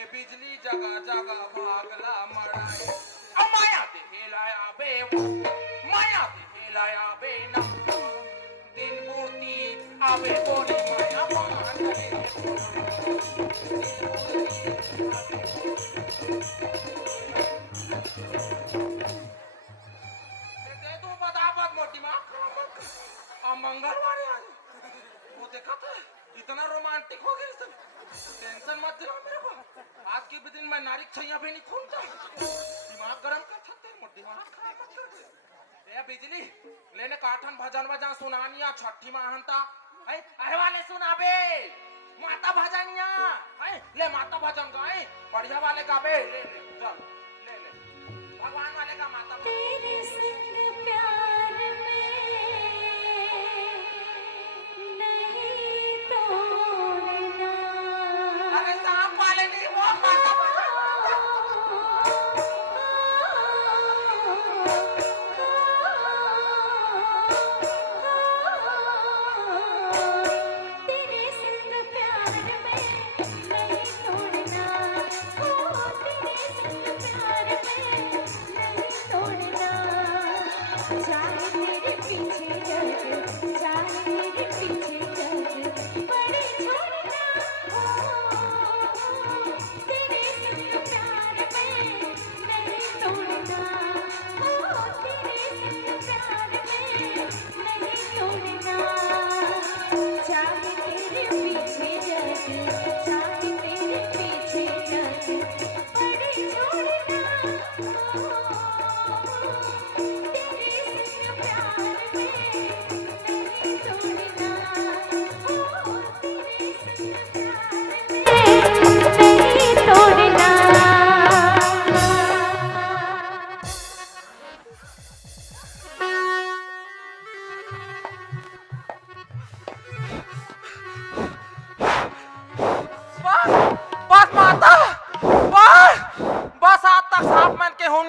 ए बिजली जगह जगह भागला मड़ाए माया दे हेलाया बे माया दे हेलाया बे ना दिन मूर्ति आवे गोरी माया मान दे तू बदाबद मोटी मां मंगलवार आज वो देखा था इतना रोमांटिक हो गया सब टेंशन मत दिला मेरे को आज के दिन मैं नारी छैया भी नहीं खूनता दिमाग गरम कर सकते हैं दिमाग खराब मत कर ए बिजली लेने काठन भजन बजा सुनानिया छठी महंता ए वाले सुनाबे माता भजनिया ए ले माता भजन गाए बढ़िया वाले गाबे ले ले चल ले भगवान वाले का माता तेरे संग प्यार में नहीं तोड़ना अरे सांप वाले नहीं वो माता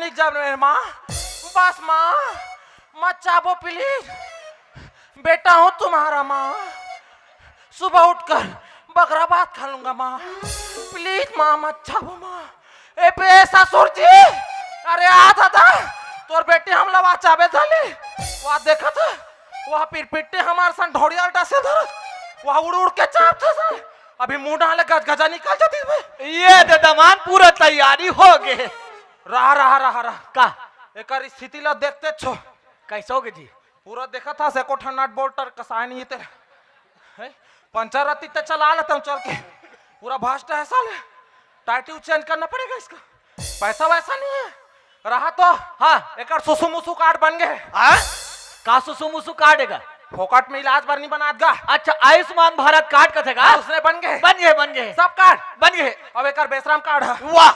प्लीज जब माँ, बस माँ, मत चाबो प्लीज। बेटा हूँ तुम्हारा माँ, सुबह उठकर बकरा भात खा लूंगा माँ, प्लीज माँ मत चाबो माँ। ए पे ससुर जी, अरे आ दादा, तोर बेटी हम लवा चाबे झाली, वहाँ देखा था, वहाँ पिटे हमारे सन ढोड़िया उल्टा से धर, वहाँ उड़ उड़ के चापते सन, अभी मुंह डाले गजा निकल जाती है। ये दे दमान पूरा तैयारी हो गए। रहा का एक स्थिति ला देखते छो कैसे होगे जी? पूरा देखा था से कोठा नट बोल्टर कसाय नहीं तेरा है, पंचर रत्ती ते चला लेता हूँ चल के, पूरा भाष्ट है साले, टाइटल चेंज करना पड़ेगा इसका, पैसा वैसा नहीं है रहा तो। हाँ एक सुसु मुसु कार्ड बन गए। का सुसु मुसु काटेगा? फोकट में इलाज भर नहीं बना गा। अच्छा आयुष्मान भारत कार्ड का थे उसने बन गए बन गए सब कार्ड बन गए। अब एक बेसराम कार्ड है। वाह,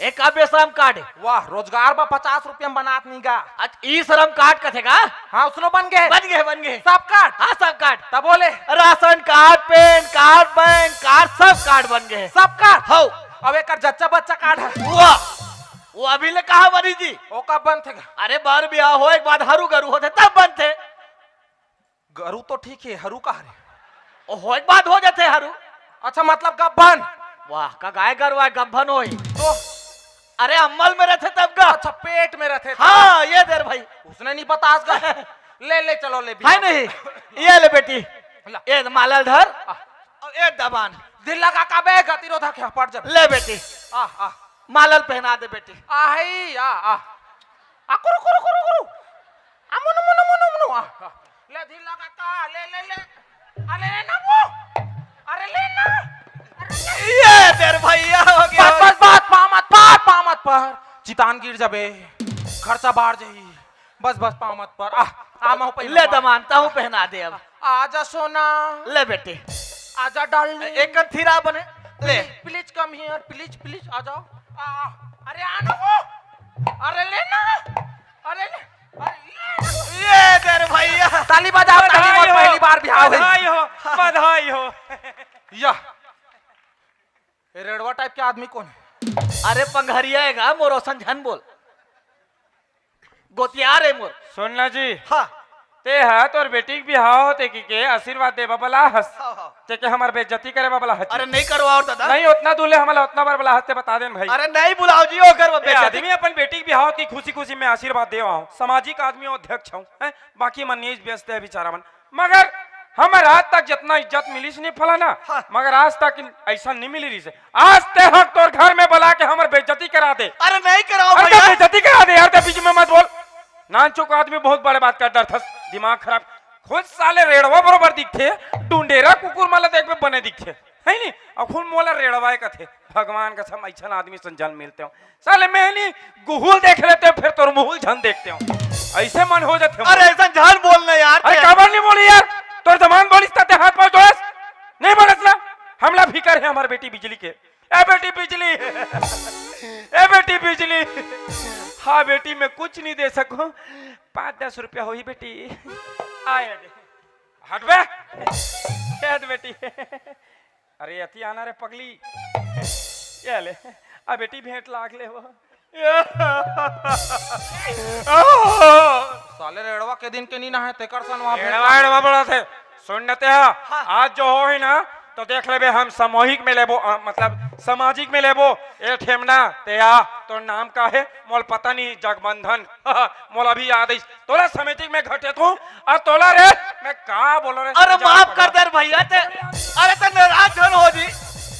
एक बेशरम कार्ड है। वाह, रोजगार बा 50 रुपया बनात नहीं गा। अच्छा ई श्रम कार्ड का थे हाँ उसने बन गए सब कार्ड। हाँ सब कार्ड, तब बोले ration card, pan card, bank card, सब कार्ड बन गए। सब कार्ड हो। अब एक जच्चा बच्चा कार्ड है। वाह, वो अभी ले कहा बनी जी? वो कब बन थे? अरे बार ब्याह हो एक बाद हरू गरू होते तब बनते। गरू तो ठीक है, हरू का है हो एक बाद हो जाते हरू। अच्छा मतलब गब्बन। वाह का गाय गरवा गब्बन हो तो अरे अम्मल में रहते तब का। अच्छा पेट में रहते। हाँ ये देर भाई उसने नहीं पता आज का। ले चलो ले है नहीं, ये ले बेटी, ये मालल धर, ये दबान, दिल लगा का बे गतिरोधक है पड़ जा। ले बेटी, आ मालल पहना दे बेटी। आई आ कुरु अमनु मनु मनु मनु आ ले दिल लगा का ले अरे ना वो, अरे ले ना, ये देर भैया हो गया। बस पामत पर चितान गिर जाबे, खर्चा बाहर जाई, बस पामत पर आ मैं पहले ले दमानता हूँ पहना दे। अब आजा सोना, ले बेटी, आजा डार्लिंग, एक थीरा बने ले। प्लीज कम हियर, प्लीज आ जाओ। अरे आना वो, अरे लेना, अरे ले, ये देर भैया, ताली बजाओ, ताली बजाओ, पहली बार ब्याह हुई। बधाई हो। या ये रेडवा टाइप के आदमी कौन है? अरे पंघरिया मोर झन बोल, गोतियार है मोर। सुनना जी, हाँ ते है तोर बेटी के बिहाव होते के आशीर्वाद दे बबला हंस, ते के हमार बेइज्जती करे बबला हंस। अरे नहीं करवा और दादा, नहीं उतना दूल्हे हमारा उतना बार बला हंसते बता देन भाई। अरे नहीं बुलाओ जी, वो कर ए, आदमी अपन बेटी के बिहाव की खुशी खुशी में आशीर्वाद दे हूँ, सामाजिक आदमी अध्यक्ष हूँ, बाकी मनीष व्यस्त है बेचारा मन, मगर हमार आज तक जितना इज्जत मिली से नहीं फलाना, मगर आज तक ऐसा नहीं मिली रही से। आज ते हक तोर घर में बुला के हमार बेइज्जती करा दे। अरे नहीं कराओ अरे भैया, बेइज्जती करा दे यार, ते बीच में मत बोल। नानचुक आदमी बहुत बड़े बात करता था, दिमाग खराब, खुद साले रेड़वा बरोबर दिखते, डुंडेरा कुकुर माला देख में बने दिखते है नहीं, और खुद मोला रेड़वा का थे। भगवान का सब ऐसा आदमी संजन मिलते हो साले, मैं नहीं गुहुल देख लेते हो फिर तोर मुहुल झन देखते हो, ऐसे मन हो जाते। अरे ऐसा झन बोलना यार। अरे काबर नहीं बोली यार, तोर जमान बोलिस ताते हाथ पांव जोड़स नहीं बोलस ना। हमला फिकर है हमार बेटी बिजली के। ए बेटी बिजली, ए बेटी बिजली, हाँ बेटी मैं कुछ नहीं दे सकूं, 5-10 रुपया हो ही बेटी, आए हट बे बेटी। अरे अति आना रे पगली, ये ले आ बेटी भेंट लाग ले वो। साले रेडवा के दिन के नी ना है तेकर सन वहां एड़वा बड़ा थे सुनते हैं। आज जो हो ही ना तो देख लेबे हम सामूहिक में लेबो, मतलब सामाजिक में लेबो ए ठेमना तेया तो नाम का है मोल पता नहीं जगबंधन मोल अभी याद है तोला समिति में घटे तू और तोला रे मैं का बोलो रे। अरे माफ कर दे भैया ते, अरे ते नाराज धन हो जी,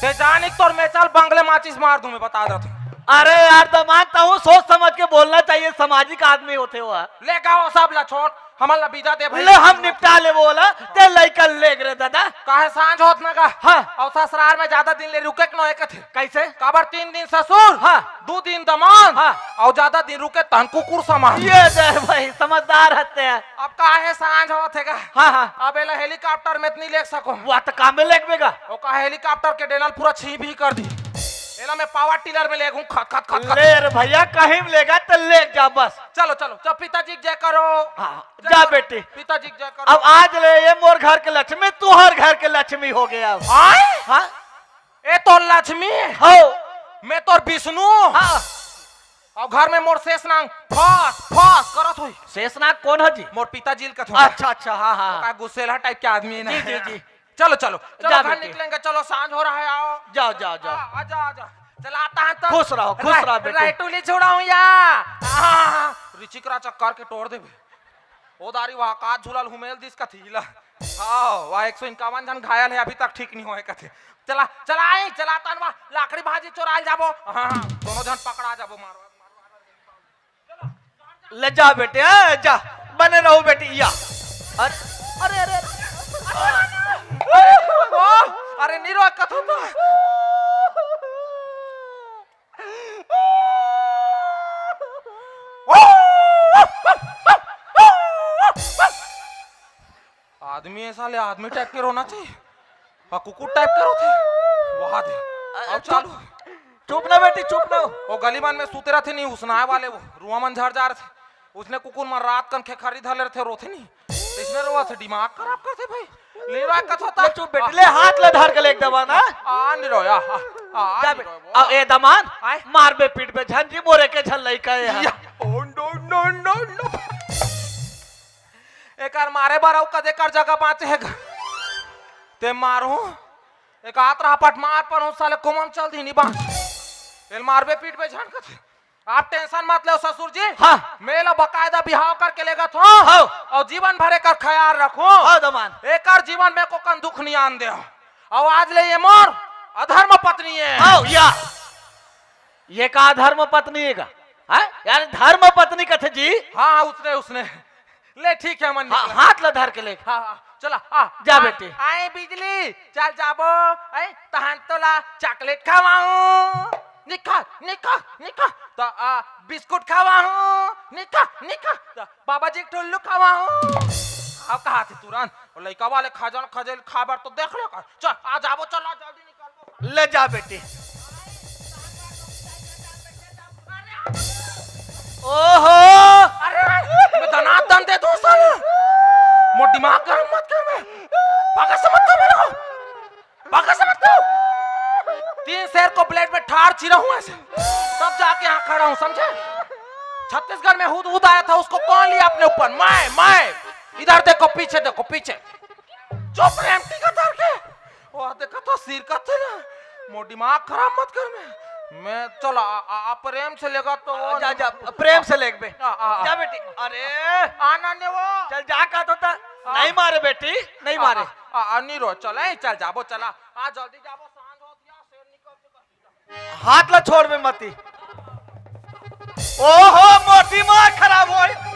ते जानिक तोर मैं चल बंगले माचिस मार दूं, मैं बता रहा था। अरे यार तो मानता हूँ, सोच समझ के बोलना चाहिए, सामाजिक आदमी होते हो। ले गाओ सब ला छोड़, हमारा बीजा दे भाई, ले हम निपटा ले बोला ते लइकन ले रे दादा। काहे सांझ होत ना का। हाँ। और ससुराल में ज्यादा दिन ले रुके न एक थे। कैसे? काबर 3 दिन ससुर, हाँ 2 दिन दमान, हाँ और ज्यादा दिन रुके तन कुकुर समान। ये दे भाई समझदार हते हैं। अब काहे सांझ होत है का। हाँ अब एला हेलीकॉप्टर में इतनी ले सको, वो तो काम में लेगेगा। ओ का हेलीकॉप्टर के डेनल पूरा छी भी कर दी, एला मैं पावर टिलर में लेगूं खत खत खत ले रे भैया, कहीं लेगा तो ले जा बस। चलो पिताजी जय करो। हाँ जा बेटी, पिताजी जय करो। अब आज ले ये मोर घर के लक्ष्मी, तू हर घर के लक्ष्मी हो गया। हाँ ए तो लक्ष्मी हो, मैं तो विष्णु। हाँ और घर में मोर शेषनाग फस फस करत हुई। शेषनाग कौन है जी? मोर पिताजी का अच्छा अच्छा, हाँ हाँ का गुस्सेला टाइप के आदमी है ना। जी जी जी। चलो चलो जा चलो घर बेटे। निकलेंगे, चलो सांझ हो रहा है, आओ जाओ जाओ जाओ। आजा आजा। चला आता है तो खुश रहो बेटे। राइटुली छोड़ा हूँ या रिचिकरा चक्कर के तोड़ देबे। ओ दारी वहाँ काज झूलल हुमेल दिस का थीला। हाँ वहाँ 151 जन घायल है, अभी तक ठीक नहीं होए कथे। चला चला आई चलाता ना लाकड़ी भाजी चोराल जाबो। हाँ दोनों जन पकड़ा जाबो मारो। ले जा बेटे, जा बने रहो बेटी। या अरे अरे अरे नीरो कथो तो आदमी ऐसा ले आदमी टाइप के रोना चाहिए, हाँ कुकुर टाइप के रोते। वहां दे अब चालू। चुप ना बेटी, चुप ना। वो गलीबन में सूते रहते नहीं, उसनाए वाले वो रुआ मन झड़ जा रहे थे। उसने कुकुर में रात कन खेखरी धर रहे थे, रोते नहीं। इसने रोआ थे, दिमाग खराब करते भाई। ले रहा कथ होता। चुप बेटी, ले हाथ ले धर के ले एकदम ना। आ नहीं रोया जा बेटी। ए दमान मार बे पीठ पे झंझी मोरे के झल लई का है। Oh no no no no. एक आर मारे बाराऊ कदे कर जगह पाते है ते मारू एक आत रहा पट मार पर हूं साले कुमम चल दी नहीं बात एल मारबे पीठ पे झंड के। आप टेंशन मत लो ससुर जी। हाँ। मेला बकायदा बिहाव करके लेगा तो हाँ। और जीवन भरे का ख्याल रखो। हाँ दमान। एक और जीवन में को कन दुख नहीं आन दे। और आज ले ये मोर अधर्म पत्नी है। आओ या ये का धर्म पत्नी है का? हाँ? यार धर्म पत्नी कथे जी। हाँ उसने उसने ले ठीक है मन हाँ, हाथ ले धर के ले। हाँ हाँ चला जा बेटी। आए बिजली चल जाबो। तहन तोला चॉकलेट खवाऊं। निखा निखा निखा तो बिस्कुट खवाऊं। निखा निखा तो बाबा जी टुल्लू खवाऊं। अब कहा थे तुरंत लड़का वाले खजल खजल खाबर तो देख ले कर। चल आ जाबो, चला जल्दी निकल। ले जा बेटी। ओहो अरे मैं दनादन दे दूं साले। मोर दिमाग गरम मत कर। मैं पागल समझ दो मेरे को, पागल समझ दो। 3 शेर को ब्लेड में ठार चिरा हूं ऐसे, तब जाके यहाँ खड़ा हूं, समझे? छत्तीसगढ़ में हुद आया था, उसको कौन लिया अपने ऊपर? मैं इधर देखो, पीछे देखो, पीछे। चुप रे एमटी का धर के। वो देखो तो सिर का थे ना। मोर दिमाग खराब मत कर। मैं चला प्रेम से लेगा तो जा जा प्रेम से लेग बे। जा बेटी। अरे आना ने वो चल जा का तो नहीं मारे बेटी, नहीं मारे। नहीं रो चल चल जाबो, चला आ जल्दी जाबो, सांझ हो गया, शेर निकल चुका। हाथ ला छोड़ में मती। ओहो मोटी मार खराब हो।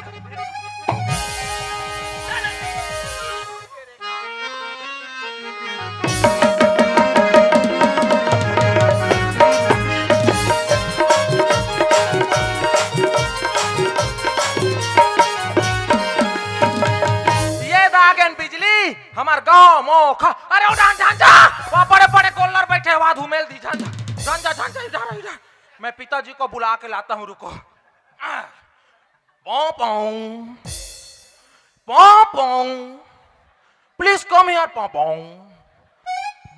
हमार गांव मोखा। अरे ओ डांस झंझा वहां बड़े बड़े गोलर बैठे, वहां धूमेल दी झंझा झंझा झंझा इधर इधर। मैं पिताजी को बुला के लाता हूं, रुको। पौ पौ प्लीज कम हियर। पौ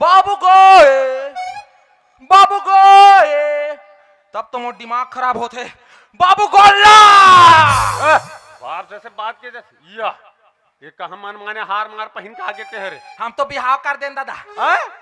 बाबू गोए, बाबू गोए। तब तो मोर दिमाग खराब होते। बाबू गोल्ला बाप जैसे बात के जैसे या ये कहा मन माने हार मार पहन के आगे तेरे। हम तो बिहाव कर दें दादा।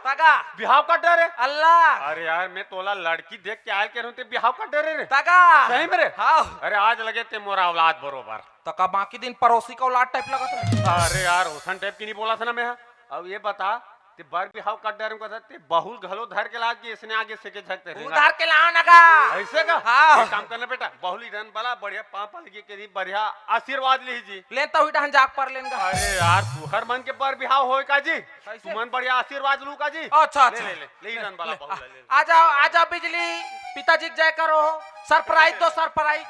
तगा बिहाव का डर है? अल्लाह। अरे यार मैं तोला लड़की देख के आयल के रहते बिहाव का डर है। तगा सही मेरे। हाँ। अरे आज लगे ते मोरा औलाद बरोबर। तका बाकी दिन पड़ोसी का औलाद टाइप लगा था। अरे यार हुसन टाइप की नहीं बोला था ना मैं। अब ये बता ते बर बिहाव का डर को ते बहुल घलो धर के लाज के इसने आगे से के झकते रहे। उधार के लाओ नगा। ऐसे का? हाँ। एक काम करना बेटा, बहुली रन वाला बढ़िया पापा लगे के बढ़िया आशीर्वाद लीजिए। लेता हुई डहन जाग पर लेंगा। अरे यार तू हर मन के पर बिहाव होए का जी? तू मन बढ़िया आशीर्वाद लू का जी? अच्छा अच्छा ले रन वाला बहुल ले। आ जाओ बिजली, पिताजी जय करो। सरप्राइज दो, सरप्राइज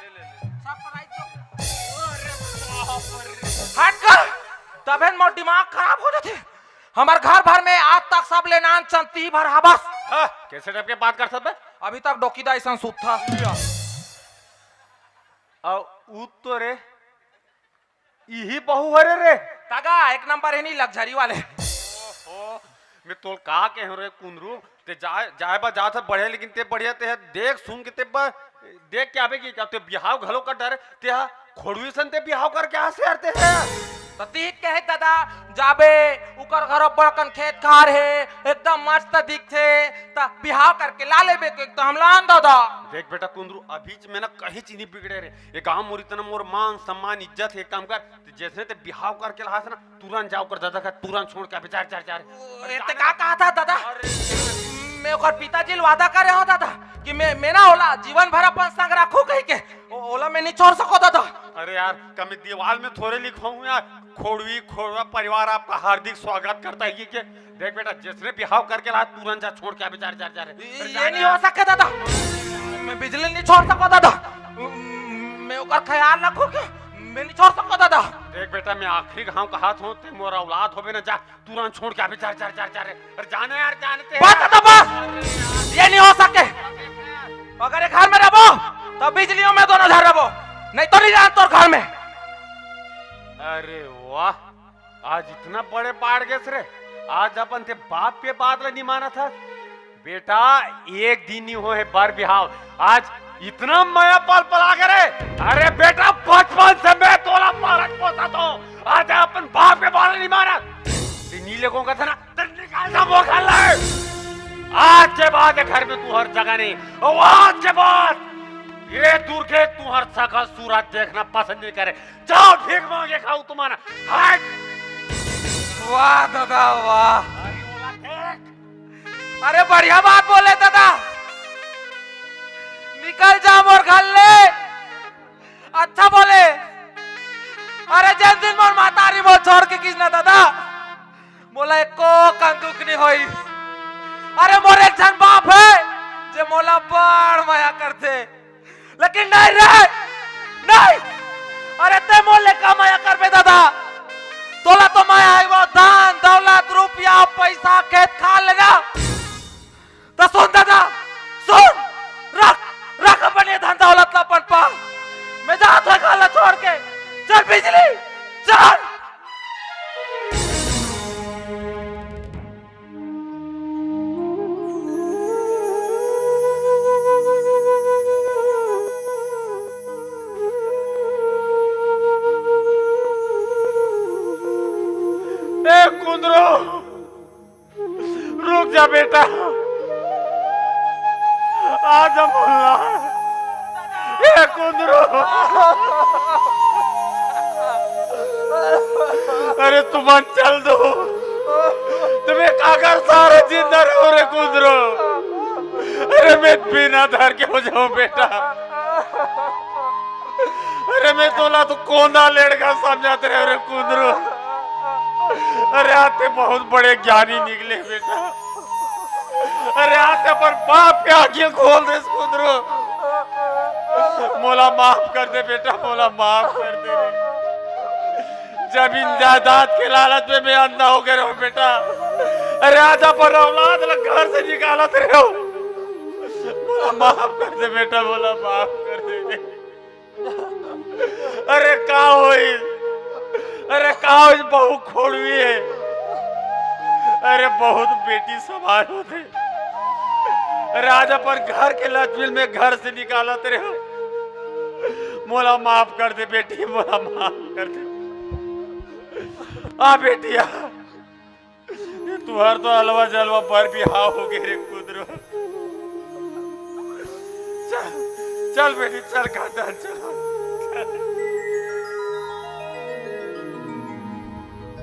सरप्राइज दो। हट कर, तब मोर दिमाग खराब हो जाते। हमार घर भर में आज तक सब ले नान चंती भर हबस। कैसे टाइप के बात कर सकते? अभी तक डोकीदा ऐसा सूत था। ऊ तो रे यही बहु हरे रे। तगा एक नंबर है नहीं लग्जरी वाले। ओहो मैं तोल का के रे कुंदरू ते जाए जाए बा जात बढ़िया, लेकिन ते बढ़िया ते देख सुन के ते देख क्या बे कि ते बिहाव घलो कर डर ते खोड़वी संते बिहाव कर क्या से हरते हैं तो तीत कहे दादा जाबे उकर घर बड़कन खेत खार है एकदम मस्त दिखथे ता बिहाव करके ला लेबे के एकदम हम लान दादा। देख बेटा कुंदरू अभी में ना कहीं चीज नहीं बिगड़े रे ये गांव मोरी तना मोर मान सम्मान इज्जत है काम कर जैसे ते बिहाव करके लास ना तुरंत जाओ कर दादा का तुरंत छोड़ के बेचार चार चार ते का कहा था दादा मैं ओकर पिताजी वादा करे हो दादा कि मैं ना ओला जीवन भर अपन संग रखू कह के ओला मैं नहीं छोड़ सको दादा। अरे यार कभी दीवार में थोड़े लिखाऊं यार खोड़वी खोड़वा परिवार आपका हार्दिक स्वागत करता है ये देख बेटा जिसने बिहाव करके ला तुरंत जा छोड़ के बेचार चार चार ये नहीं हो सके दादा मैं बिजली नहीं छोड़ सको दादा मैं ओकर ख्याल रखू के मैं नहीं छोड़ सको दादा। देख बेटा मैं आखिरी गांव का हाथ हूं ते मोरा औलाद होबे ना जा तुरंत छोड़ के बेचार चार चार चार अरे जाने यार जानते बात दादा बस ये नहीं हो सके अगर घर में रहो तो बिजलियों में दोनों घर रहो नहीं तो नहीं जान तो घर में। अरे वाह आज इतना बड़े पाड़ गए रे आज अपन थे बाप पे बात नहीं माना था बेटा एक दिन ही हो है बार बिहाव आज इतना माया पाल पला करे अरे बेटा बचपन से मैं तोला पालक पोसा तो आज अपन बाप पे बात नहीं माना नीले को का था ना तो निकालना मौका ले आज के बाद घर में तू हर जगह नहीं आज के बाद ये दूर के तू हर सका सूरज देखना पसंद नहीं करे जाओ भीख मांगे खाऊ तुम्हारा हट वाह दादा वाह अरे बढ़िया बात बोले दादा निकल जा मोर घर ले अच्छा बोले अरे जिस दिन मोर मातारी मोर छोड़ के किसना दादा मोला एको कंदुक नहीं होई अरे मोर एक जन बाप है जे मोला बड़ माया करते लेकिन नहीं रे नहीं अरे ते मोले का माया करबे दादा तोला तो माया है वो धन दौलत रुपया पैसा खेत खा लेना तो सुन दादा सुन रख अपने धन दौलत ला अपन पा मैं जात है खाला छोड़ के चल बिजली चल कुंदरो रुक जा बेटा आज मुल्ला ए कुंदरो अरे तुम चल दो तुम्हें कागर सारे जिंदा रहो रे कुंदरो अरे मैं बिना धर के हो जाऊं बेटा अरे मैं तोला तो कोंदा लेड़का समझाते रहे रे कुंदरो अरे आते बहुत बड़े ज्ञानी निकले बेटा अरे आते पर बाप के आंखें खोल दे कुंदरो मोला माफ कर दे बेटा मोला माफ कर दे जमीन जायदाद के लालच में मैं अंधा हो गया रहो बेटा अरे आजा पर औलाद घर से निकाला रहे हो मोला माफ कर दे बेटा मोला माफ कर दे अरे का होई अरे कहा बहु खोड़वी है अरे बहुत बेटी सवार होते अरे आज अपन घर के लक्ष्मी में घर से निकाला तेरे हो मोला माफ कर दे बेटी मोला माफ कर दे आ बेटिया तुहर तो हलवा जलवा पर भी हाँ हो गए रे कुदरो चल चल बेटी चल खानदान चल